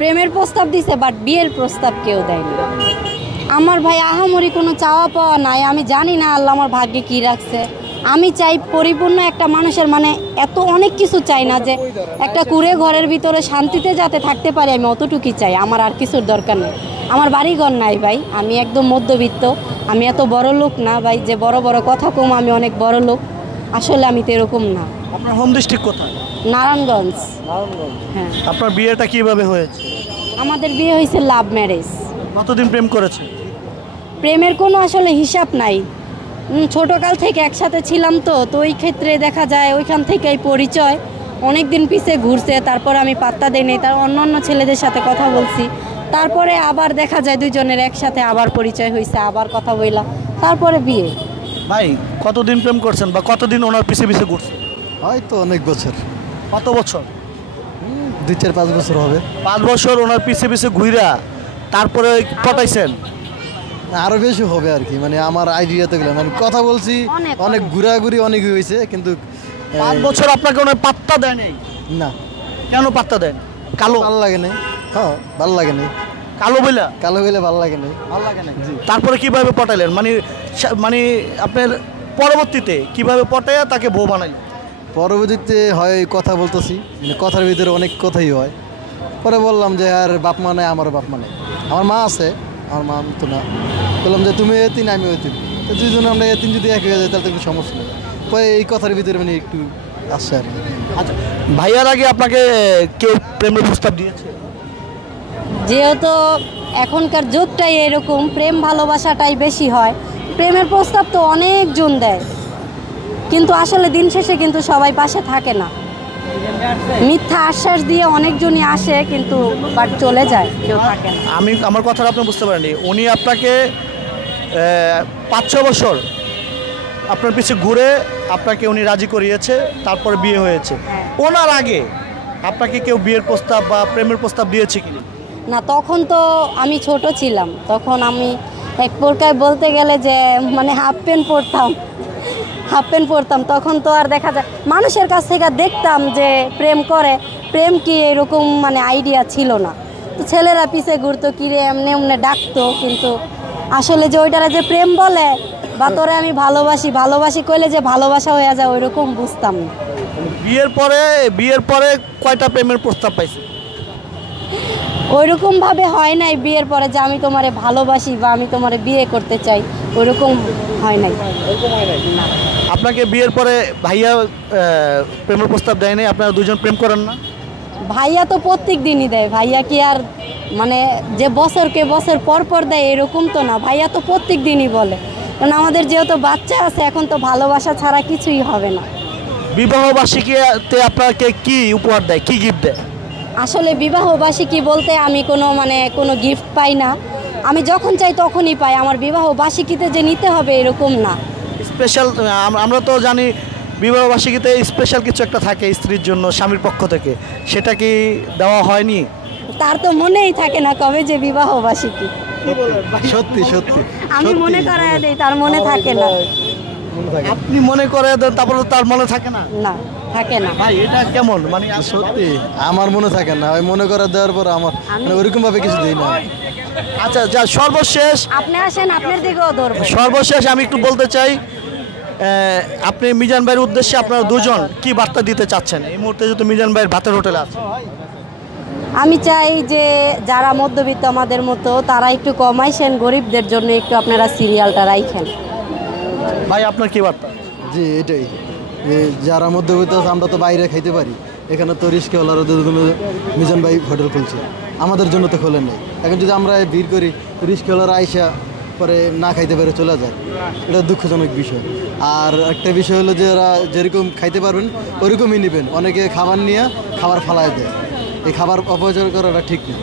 প্রেমের প্রস্তাব দিছে, বাট বিয়ের প্রস্তাব কেউ দেয়নি। আমার ভাই আহামরি কোনো চাওয়া পাওয়া নাই, আমি জানি না আল্লাহ আমার ভাগ্যে কি রাখছে। আমি চাই পরিপূর্ণ একটা মানুষের, মানে এত অনেক কিছু চাই না, যে একটা কুঁড়ে ঘরের ভিতরে শান্তিতে যাতে থাকতে পারি, আমি অতটুকুই চাই। আমার আর কিছুর দরকার নেই। আমার বাড়িঘর নাই ভাই, আমি একদম মধ্যবিত্ত। আমি এত বড় লোক না ভাই যে বড় বড় কথা কম আমি অনেক বড় লোক, আসলে আমি তো এরকম না। আপনার হোম ডিস্ট্রিক্ট কোথায়? নারায়ণগঞ্জ। হ্যাঁ। আপনার বিয়েটা কিভাবে হয়েছে? আমাদের বিয়ে হয়েছে লাভ ম্যারেজ। কতদিন প্রেম করেছে? প্রেমের কোনো আসলে হিসাব নাই, ছোটকাল থেকে একসাথে ছিলাম, তো ওই ক্ষেত্রে দেখা যায় ওইখান থেকেই পরিচয়, অনেক দিন পিছে ঘুরছে, তারপরে আমি পাত্তা দেই নাই, তার অন্য ছেলেদের সাথে কথা বলছি, তারপরে আবার দেখা যায় দুইজনের একসাথে আবার পরিচয় হয়েছে, আবার কথা বললাম, তারপরে বিয়ে। ভাই কতদিন প্রেম করছেন বা কতদিন ওনার পিছে পিছে ঘুরছেন? হয়তো অনেক বছর। কত বছর? 2-4-5 বছর হবে। 5 বছর ওনার পিছে পিছে ঘুরা তারপরে পটাইছেন? আরো বেশি হবে আর কি, মানে আমার আইডিয়াতে গেলাম, মানে কথা বলছি, অনেক ঘোরাঘুরি অনেক হয়েছে, কিন্তু 5 বছর আপনাকে ওনার পাত্তা দেয় নাই? না। কেন পাত্তা দেন? কালো ভালো লাগে না। হ্যাঁ, ভালো লাগে না। কালো বইলা? কালো বইলে ভালো লাগে না। ভালো লাগে না। তারপরে কিভাবে পটাইলেন, মানে মানে আপনার পরবর্তীতে কিভাবে পটাইয়া তাকে বউ বানাইলেন? পরবর্তীতে হয় কথা বলতেছি, মানে কথার ভিতরে অনেক কথাই হয়, পরে বললাম যে আর বাপ মা নাই, আমারও বাপ মা নেই, আমার মা আছে, আমার মা তো না। বললাম যে তুমি এতিন, আমি এতিন, তো দুইজনে আমরা এতিন যদি এক হয়ে যায় তাহলে তো কোনো সমস্যা নেই। পরে এই কথার ভিতরে মানে একটু আসছে আর কি। আচ্ছা, ভাইয়ার আগে আপনাকে কেউ প্রেমের প্রস্তাব দিয়েছে? যেহেতু এখনকার যুগটাই এরকম, প্রেম ভালোবাসাটাই বেশি হয়, প্রেমের প্রস্তাব তো অনেকজন দেয়, কিন্তু আসলে দিন শেষে কিন্তু সবাই পাশে থাকে না, মিথ্যা আশ্বাস দিয়ে অনেকজনই আসে কিন্তু বাট চলে যায়, কেউ থাকে না। আমার কথাটা আপনি বুঝতে পারেননি। উনি আপনাকে 5-6 বছর আপনার পিছে ঘুরে আপনাকে উনি রাজি করিয়েছে, তারপরে বিয়ে হয়েছে। ওনার আগে আপনাকে কেউ বিয়ের প্রস্তাব বা প্রেমের প্রস্তাব দিয়েছে কি না? তখন তো আমি ছোট ছিলাম, তখন আমি এক প্রকার বলতে গেলে যে মানে হাফ প্যান্ট পরতাম, তখন তো আর দেখা যায় মানুষের কাছ থেকে দেখতাম যে প্রেম করে, প্রেম কি এরকম মানে আইডিয়া ছিল না, তো ছেলেরা পিছে ঘুরতো, কিরে এমনি এমনি ডাকতো, কিন্তু আসলে যে ওইটারা যে প্রেম বলে বা তোরে আমি ভালোবাসি কইলে যে ভালোবাসা হয়ে যায় ওইরকম বুঝতাম না। বিয়ের পরে কয়টা প্রেমের প্রস্তাব পাইছে? ওইরকম ভাবে হয় নাই বিয়ের পরে যে আমি তোমারে ভালোবাসি বা আমি তোমারে বিয়ে করতে চাই, ওইরকম হয় নাই। আপনাকে বিয়ের পরে ভাইয়া প্রেমের প্রস্তাব দেয় নাই? আপনারা দুজন প্রেম করেন না? ভাইয়া তো প্রত্যেক দিনই দেয়, ভাইয়া কি আর মানে যে বছরকে বছর পর পর দেয় এরকম তো না, ভাইয়া তো প্রত্যেক দিনই বলে, কারণ আমাদের যেহেতু বাচ্চা আছে, এখন তো ভালোবাসা ছাড়া কিছুই হবে না। বিবাহ বার্ষিকীতে আপনাকে কি উপহার দেয়, কি গিফট দেয়? আসলে বিবাহ বার্ষিকী বলতে আমি কোনো গিফট পাই না, আমি যখন চাই তখনই পাই, আমার বিবাহ বার্ষিকীতে যে নিতে হবে এরকম না। স্পেশাল আমরা তো জানি বিবাহ বার্ষিকীতে স্পেশাল কিছু একটা থাকে স্ত্রীর জন্য স্বামীর পক্ষ থেকে, সেটা কি দেওয়া হয়নি? তার তো মনেই থাকে না কবে যে বিবাহ বার্ষিকী। সত্যি সত্যি আমি মনে করায় দেই, তার মনে থাকে না। আপনি মনে করে দেন, তারপরে তার মনে থাকে না? না, থাকে না। ভাই এটা কেমন, মানে সত্যি আমার মনে থাকে না, ওই মনে করা দেওয়ার পর আমার মানে ওইরকম ভাবে কিছু দিই না। আচ্ছা, যা সর্বশেষ আপনি আসেন, আপনার দিকেও ধরবো। সর্বশেষ আমি একটু বলতে চাই, আপনি মিজান ভাইয়ের উদ্দেশ্যে আপনারা দুজন কি বার্তা দিতে চাচ্ছেন এই মুহূর্তে, যেহেতু মিজান ভাইয়ের ভাতের হোটেলে আছে? আমি চাই যে যারা মধ্যবিত্ত আমাদের মতো, তারা একটু কমাইছেন, গরিবদের জন্য একটু আপনারা সিরিয়ালটা রাখেন। ভাই আপনার কি বার্তা? জি এটাই, যারা মধ্যবিত্ত আমরা তো বাইরে খাইতে পারি, এখানে তো রিস্কওয়ালারা মিজান ভাই হোটেল খুলছে, আমাদের জন্য তো খোলেন নাই। এখন যদি আমরা ভিড় করি, রিস্কওয়ালারা আইসা পরে না খাইতে পারে চলে যায়, এটা দুঃখজনক বিষয়। আর একটা বিষয় হলো যে এরা যেরকম খাইতে পারবেন ওইরকমই নেবেন, অনেকে খাবার নিয়ে খাবার ফালায় দেয়, এই খাবার অপচয় করাটা ঠিক না।